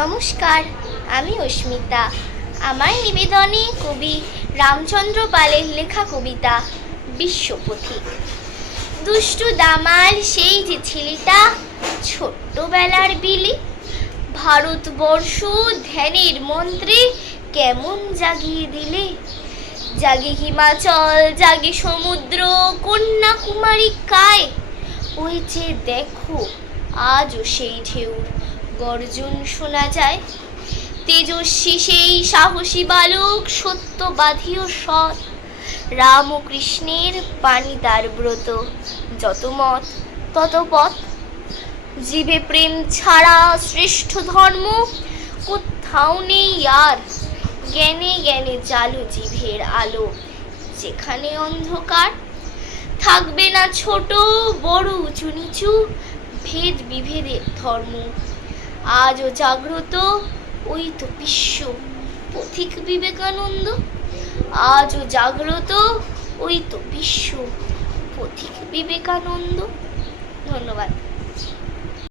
নমস্কার, আমি অস্মিতা। আমার নিবেদনে কবি রামচন্দ্র পালের লেখা কবিতা বিশ্বপথিক। দুষ্টু দামাল সেই যে ছেলেটা, ছোট্টবেলার বিলি, ভারতবর্ষ ধ্যানের মন্ত্রে কেমন জাগিয়ে দিলে। জাগে হিমাচল, জাগে সমুদ্র, কন্যাকুমারী কায়। ওই যে দেখো, আজও সেই ঢেউর গর্জন শোনা যায়। তেজস্বী সেই সাহসী বালক, সত্যবাদীও সৎ। রাম ও কৃষ্ণের বাণী তার ব্রত, যত মত তত পথ। জীবে প্রেম ছাড়া শ্রেষ্ঠ ধর্ম কোথাও নেই আর। জ্ঞানে জ্ঞানে জালো জিভের আলো, যেখানে অন্ধকার। থাকবে না ছোট বড় উঁচু নিচু, ভেদ বিভেদের ধর্ম। আজও জাগ্রত ওই তো বিশ্ব পথিক বিবেকানন্দ। আজও জাগ্রত ওই তো বিশ্ব পথিক বিবেকানন্দ। ধন্যবাদ।